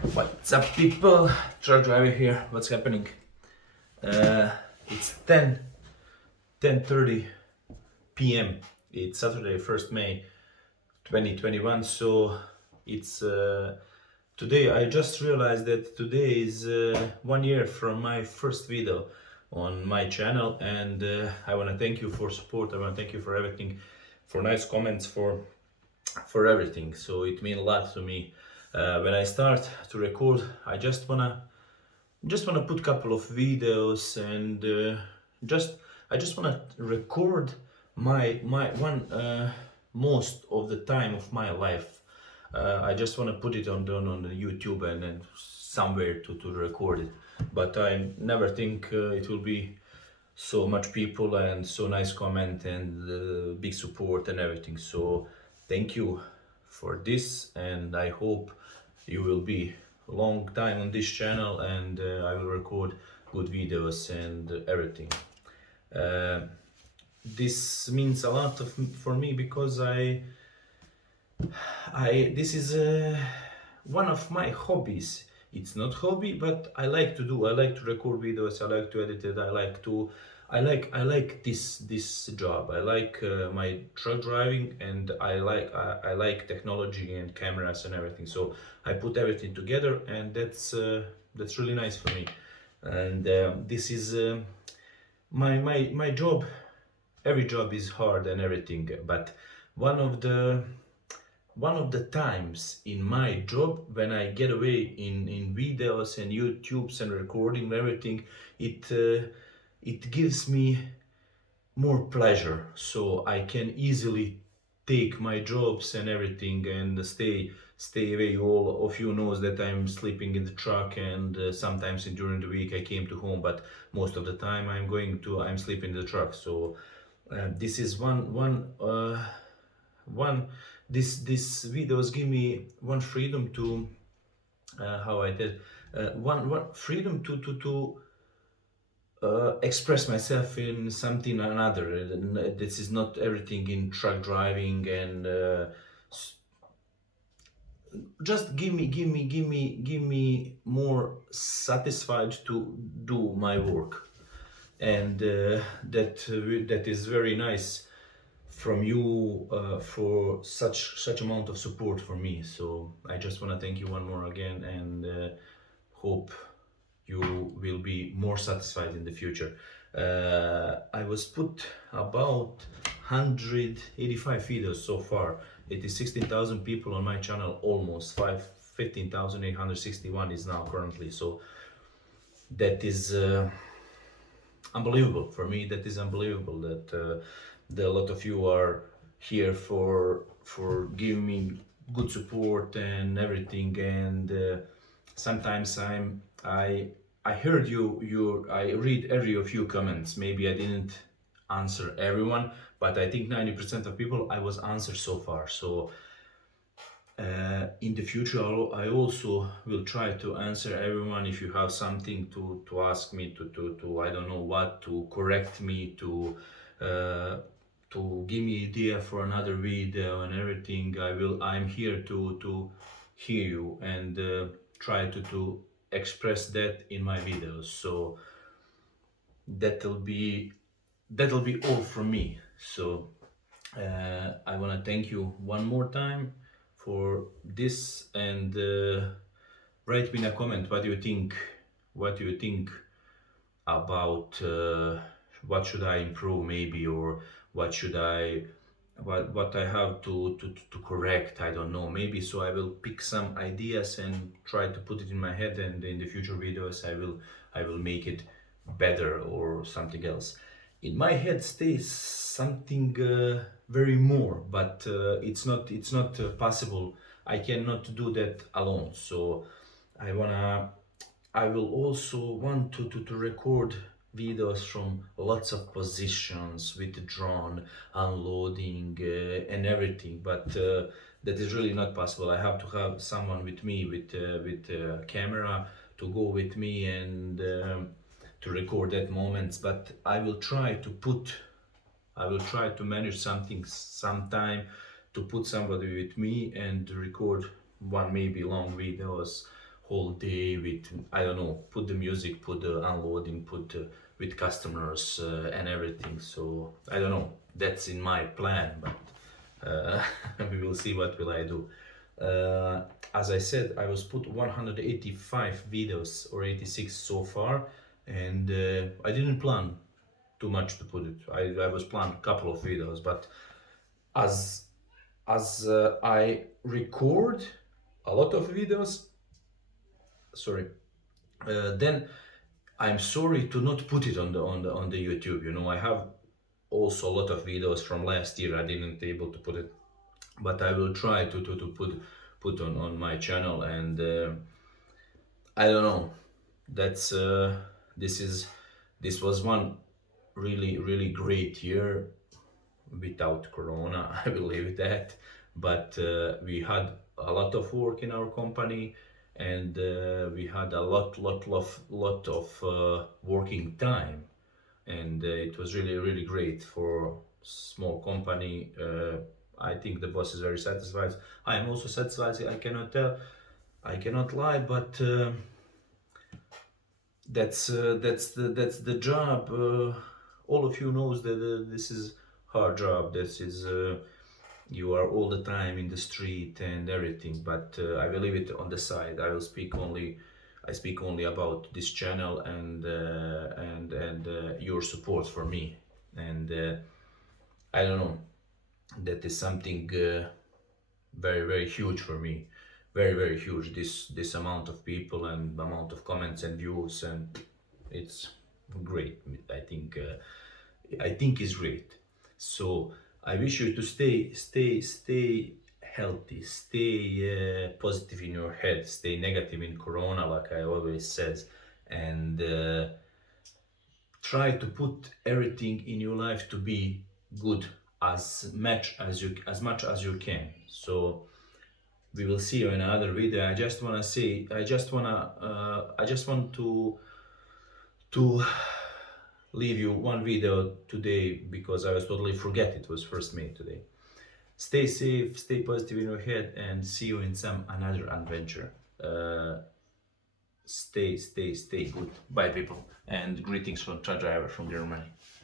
What's up, people? Truck driver here. What's happening? It's 10:30 p.m. It's Saturday, 1st May 2021. So it's today. I just realized that today is 1 year from my first video on my channel, and I want to thank you for support. I want to thank you for everything, for nice comments, for everything. So it means a lot to me. When I start to record, I just wanna put couple of videos and I just wanna record my one most of the time of my life. I just wanna put it on the YouTube and then somewhere to record it. But I never think it will be so much people and so nice comment and big support and everything. So thank you for this, and I hope you will be long time on this channel, and I will record good videos and everything. Uh, this means a lot for me because I this is one of my hobbies. It's not hobby, but I like to do. I like to record videos. I like to edit it. I like this job. I like my truck driving, and I like technology and cameras and everything. So I put everything together, and that's really nice for me. And this is my job. Every job is hard and everything, but one of the one of the times in my job when I get away in videos and YouTubes and recording and everything, it gives me more pleasure. So I can easily take my jobs and everything and stay away. All of you knows that I'm sleeping in the truck, and sometimes during the week I came to home, but most of the time I'm sleeping in the truck. So this is one this videos give me one freedom to how I did one freedom to express myself in something or another. And this is not everything in truck driving, and just give me more satisfied to do my work, and that is very nice from you for such amount of support for me. So I just want to thank you one more again, and hope you will be more satisfied in the future. I was put about 185 videos so far. It is 16,000 people on my channel, almost 15,861 is now currently. So that is unbelievable for me. That is unbelievable that a lot of you are here for giving me good support and everything. And sometimes I heard I read every of you comments. Maybe I didn't answer everyone, but I think 90% of people I was answered so far. So in the future, I also will try to answer everyone. If you have something to ask me, to I don't know what, to correct me, uh, to give me idea for another video and everything, I'm here to hear you and try to express that in my videos. So that'll be that'll be all from me. So I want to thank you one more time for this, and write me in a comment what do you think. What do you think about what should I improve maybe, or what should I what I have to correct. I don't know, maybe. So I will pick some ideas and try to put it in my head, and in the future videos I will make it better or something else. In my head stays something very more, but it's not possible. I cannot do that alone. So I wanna I will also want to record videos from lots of positions with the drone, unloading and everything, but that is really not possible. I have to have someone with me with camera to go with me, and to record that moments. But I will try to manage something sometime to put somebody with me and record one maybe long videos. whole day with, I don't know, put the music, put the unloading, put with customers and everything. So I don't know, that's in my plan, but we will see what will I do. As I said, I was put 185 videos or 86 so far, and I didn't plan too much to put it. I was planned a couple of videos, but as I record a lot of videos, sorry, then I'm sorry to not put it on the YouTube. You know, I have also a lot of videos from last year. I didn't able to put it, but I will try to put on my channel. And I don't know. That's this is this was one really great year without Corona. I believe that, but we had a lot of work in our company, and we had a lot of working time, and it was really great for small company. I think the boss is very satisfied. I am also satisfied. I cannot lie, but that's the job. All of you knows that this is hard job. This is you are all the time in the street and everything. But I will leave it on the side. I speak only about this channel and your support for me. And I don't know. That is something very huge for me. Very huge. This amount of people and amount of comments and views, and it's great. I think it's great. So I wish you to stay healthy, stay positive in your head, stay negative in Corona, like I always says, and try to put everything in your life to be good as much as you can. So we will see you in another video. I just wanna say, I just want to leave you one video today because I was totally forget it was first made today. Stay safe, stay positive in your head, and see you in some another adventure. Stay good. Bye, people, and greetings from truck driver from Germany.